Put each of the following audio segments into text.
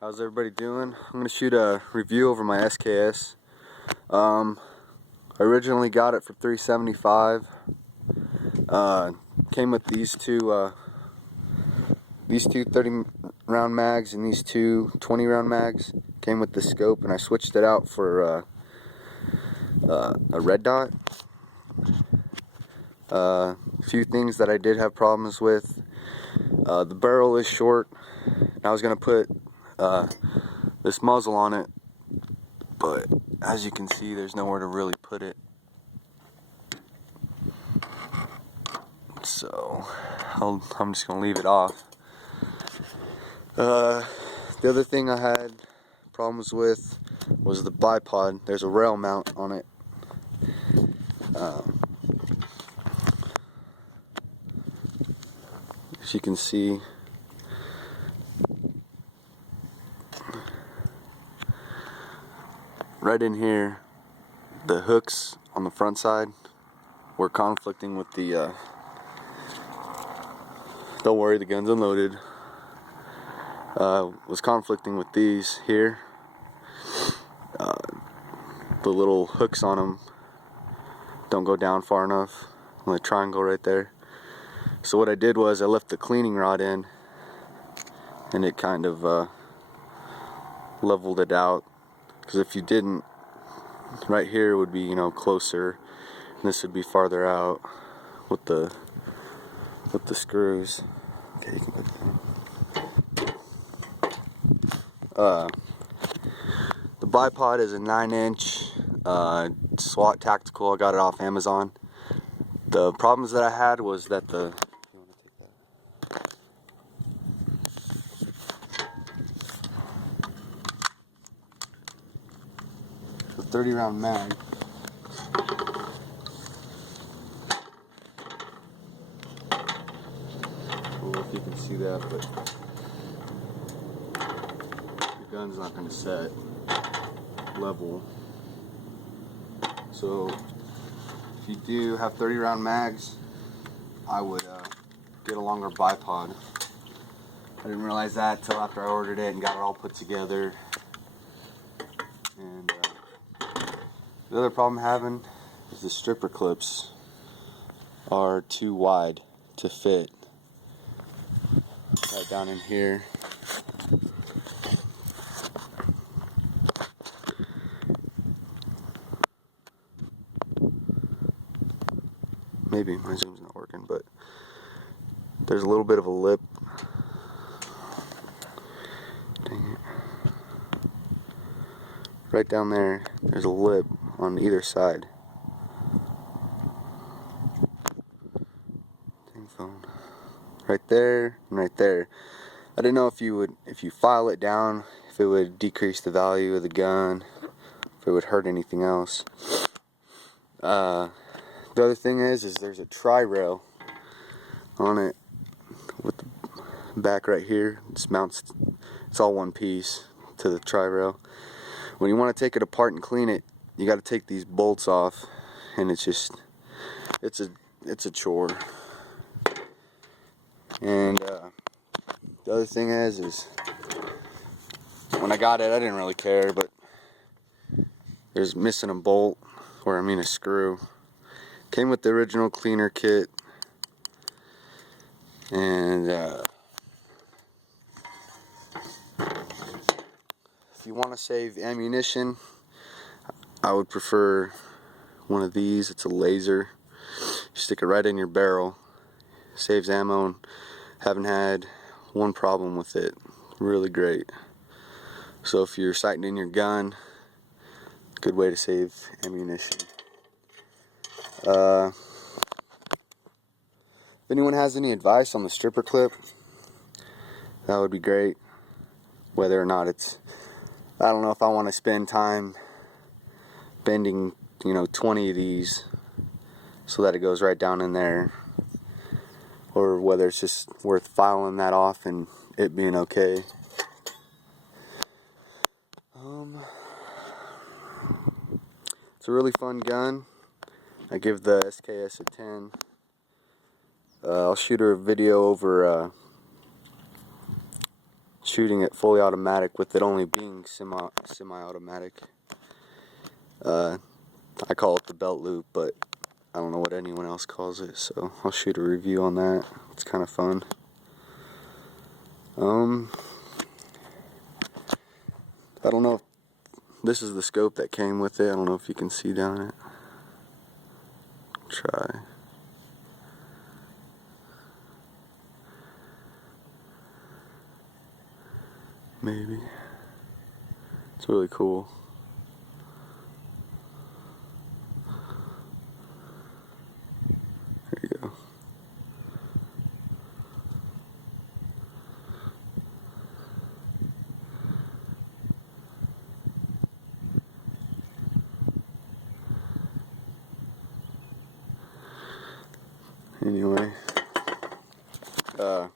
How's everybody doing? I'm going to shoot a review over my SKS. I originally got it for $375. Came with these two 30 round mags and these two 20 round mags. Came with the scope, and I switched it out for a red dot. A few things that I did have problems with. The barrel is short. I was going to put this muzzle on it, but as you can see, there's nowhere to really put it. So I'm just going to leave it off. The other thing I had problems with was the bipod. There's a rail mount on it. As you can see, right in here, the hooks on the front side were conflicting with the don't worry, the gun's unloaded. Was conflicting with these here. The little hooks on them don't go down far enough on the triangle right there. So what I did was I left the cleaning rod in, and it kind of leveled it out. Because if you didn't, right here would be, closer, and this would be farther out with the screws. Okay, you can put that on. The bipod is a 9-inch SWAT tactical. I got it off Amazon. The problems that I had was that the 30 round mag. I don't know if you can see that, but the gun's not going to set level. So if you do have 30 round mags, I would get a longer bipod. I didn't realize that till after I ordered it and got it all put together. And the other problem I'm having is the stripper clips are too wide to fit right down in here. Maybe my zoom's not working, but there's a little bit of a lip. Dang it. Right down there, there's a lip on either side. Dang phone. Right there and right there. I didn't know if you file it down, if it would decrease the value of the gun, if it would hurt anything else. The other thing is there's a tri-rail on it with the back right here. It's all one piece to the tri-rail. When you want to take it apart and clean it, you got to take these bolts off, and it's a chore. And the other thing is when I got it, I didn't really care, but there's missing a bolt, or a screw. Came with the original cleaner kit, and if you want to save ammunition, I would prefer one of these. It's a laser. You stick it right in your barrel. Saves ammo, and haven't had one problem with it. Really great. So if you're sighting in your gun, good way to save ammunition. If anyone has any advice on the stripper clip, that would be great. Whether or not I don't know if I want to spend time bending 20 of these so that it goes right down in there, or whether it's just worth filing that off and it being okay. It's a really fun gun. I give the SKS a 10. I'll shoot her a video over shooting it fully automatic with it only being semi-automatic. I call it the belt loop, but I don't know what anyone else calls it, so I'll shoot a review on that. It's kind of fun. I don't know if this is the scope that came with it. I don't know if you can see down it. Try. Maybe. It's really cool. There you go. Anyway, I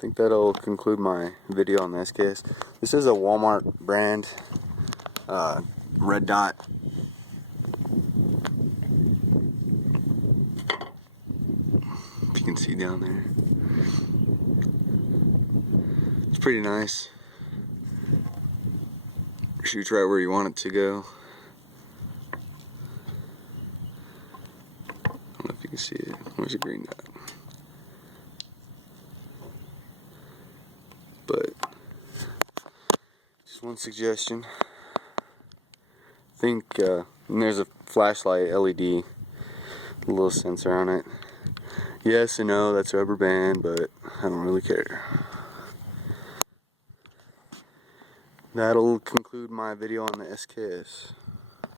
think that'll conclude my video on the SKS. This is a Walmart brand, red dot. If you can see down there, it's pretty nice. Shoots right where you want it to go. I don't know if you can see it. Where's the green dot? But just one suggestion. I think and there's a flashlight LED, little sensor on it. Yes and no, that's rubber band, but I don't really care. That'll conclude my video on the SKS.